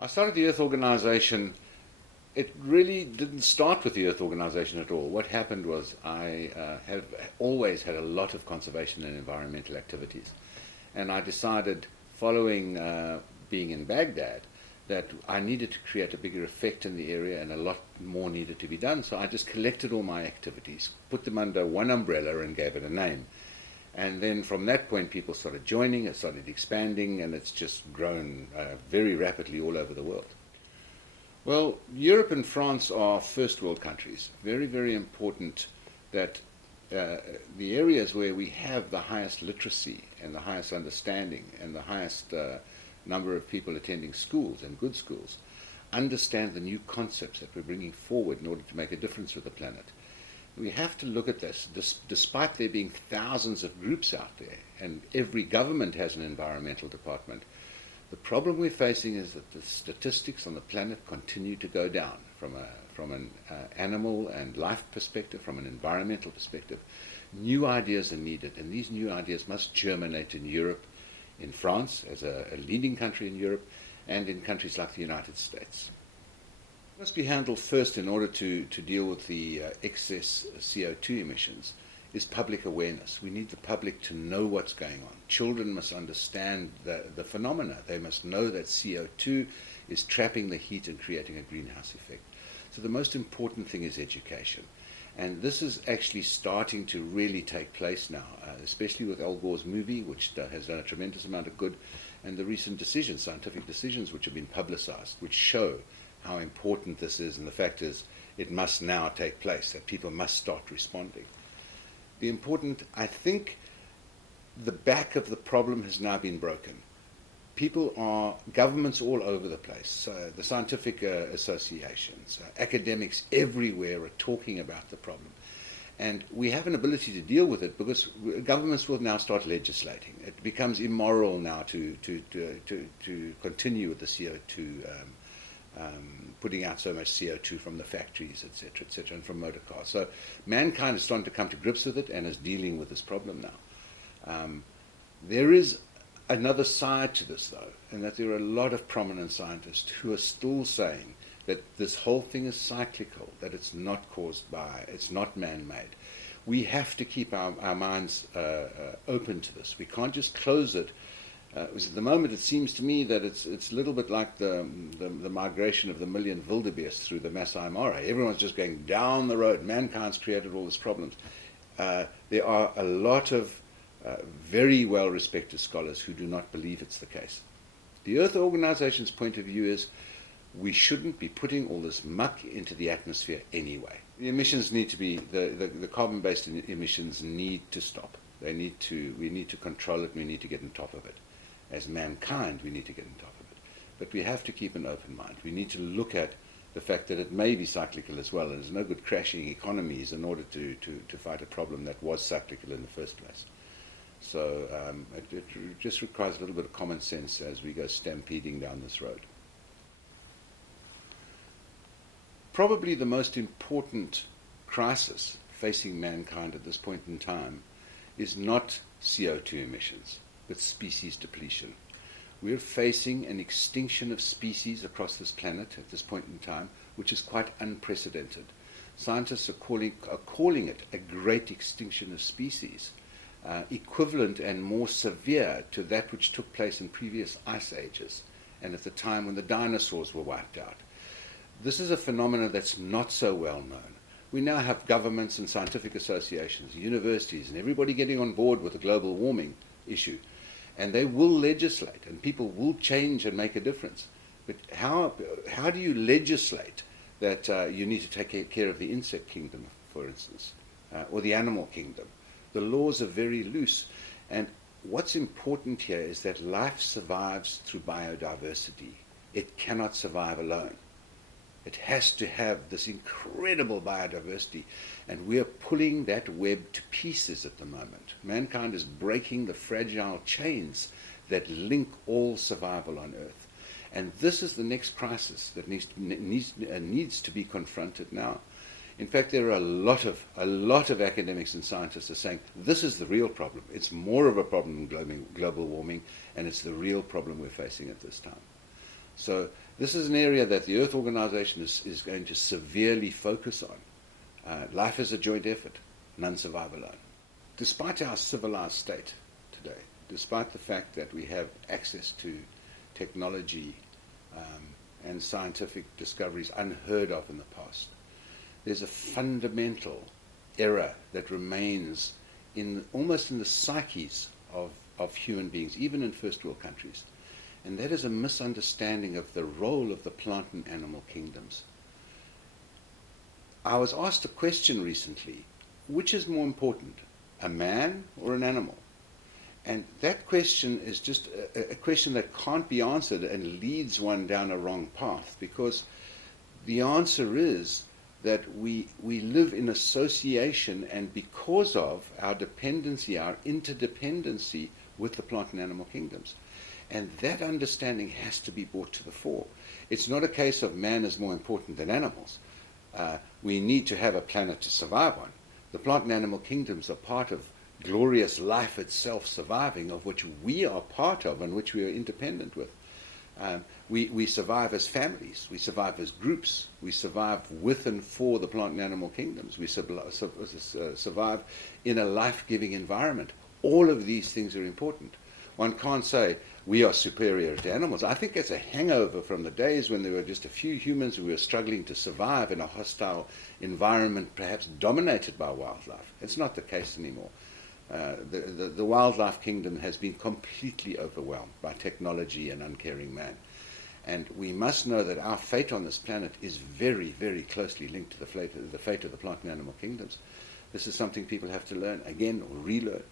I started the Earth Organization. It really didn't start with the Earth Organization at all. What happened was I have always had a lot of conservation and environmental activities. And I decided, following being in Baghdad, that I needed to create a bigger effect in the area and a lot more needed to be done. So I just collected all my activities, put them under one umbrella and gave it a name. And then from that point, people started joining, it started expanding, and it's just grown very rapidly all over the world. Well, Europe and France are first world countries. Very, very important that the areas where we have the highest literacy and the highest understanding and the highest number of people attending schools and good schools understand the new concepts that we're bringing forward in order to make a difference with the planet. We have to look at this, despite there being thousands of groups out there, and every government has an environmental department. The problem we're facing is that the statistics on the planet continue to go down from an animal and life perspective, from an environmental perspective. New ideas are needed, and these new ideas must germinate in Europe, in France as a leading country in Europe, and in countries like the United States. Must be handled first in order to deal with the excess CO2 emissions is public awareness. We need the public to know what's going on. Children must understand the phenomena. They must know that CO2 is trapping the heat and creating a greenhouse effect. So the most important thing is education. And this is actually starting to really take place now, especially with Al Gore's movie, which has done a tremendous amount of good, and the recent decisions, scientific decisions, which have been publicized, which show how important this is, and the fact is it must now take place, that people must start responding. The important, I think, the back of the problem has now been broken. Governments all over the place, the scientific associations, academics everywhere are talking about the problem. And we have an ability to deal with it because governments will now start legislating. It becomes immoral now to continue with the CO2 putting out so much CO2 from the factories, etc., and from motor cars. So mankind is starting to come to grips with it and is dealing with this problem now. There is another side to this, though, and that there are a lot of prominent scientists who are still saying that this whole thing is cyclical, that it's not it's not man-made. We have to keep our minds open to this. We can't just close it. At the moment, it seems to me that it's a little bit like the migration of the million wildebeest through the Masai Mara. Everyone's just going down the road. Mankind's created all these problems. There are a lot of very well-respected scholars who do not believe it's the case. The Earth Organization's point of view is we shouldn't be putting all this muck into the atmosphere anyway. The emissions need to be, the carbon-based emissions need to stop. We need to control it, we need to get on top of it. As mankind, we need to get on top of it. But we have to keep an open mind. We need to look at the fact that it may be cyclical as well, and there's no good crashing economies in order to fight a problem that was cyclical in the first place. So it just requires a little bit of common sense as we go stampeding down this road. Probably the most important crisis facing mankind at this point in time is not CO2 emissions, but species depletion. We're facing an extinction of species across this planet at this point in time, which is quite unprecedented. Scientists are calling it a great extinction of species, equivalent and more severe to that which took place in previous ice ages and at the time when the dinosaurs were wiped out. This is a phenomenon that's not so well known. We now have governments and scientific associations, universities, and everybody getting on board with the global warming issue. And they will legislate, and people will change and make a difference. But how do you legislate that you need to take care of the insect kingdom, for instance, or the animal kingdom? The laws are very loose. And what's important here is that life survives through biodiversity. It cannot survive alone. It has to have this incredible biodiversity, and we are pulling that web to pieces at the moment. Mankind is breaking the fragile chains that link all survival on Earth. And this is the next crisis that needs to be confronted now. In fact, there are a lot of academics and scientists are saying this is the real problem. It's more of a problem than global warming, and it's the real problem we're facing at this time. So this is an area that the Earth Organization is going to severely focus on. Life is a joint effort. None survive alone. Despite our civilized state today, despite the fact that we have access to technology and scientific discoveries unheard of in the past, there's a fundamental error that remains almost in the psyches of human beings, even in first world countries. And that is a misunderstanding of the role of the plant and animal kingdoms. I was asked a question recently, which is more important, a man or an animal? And that question is just a question that can't be answered and leads one down a wrong path, because the answer is that we live in association, and because of our dependency, our interdependency with the plant and animal kingdoms. And that understanding has to be brought to the fore. It's not a case of man is more important than animals. We need to have a planet to survive on. The plant and animal kingdoms are part of glorious life itself surviving, of which we are part of and which we are independent with. We survive as families, we survive as groups, we survive with and for the plant and animal kingdoms, we survive in a life-giving environment. All of these things are important. One can't say we are superior to animals. I think it's a hangover from the days when there were just a few humans who were struggling to survive in a hostile environment, perhaps dominated by wildlife. It's not the case anymore. The wildlife kingdom has been completely overwhelmed by technology and uncaring man. And we must know that our fate on this planet is very, very closely linked to the fate of the plant and animal kingdoms. This is something people have to learn again or relearn.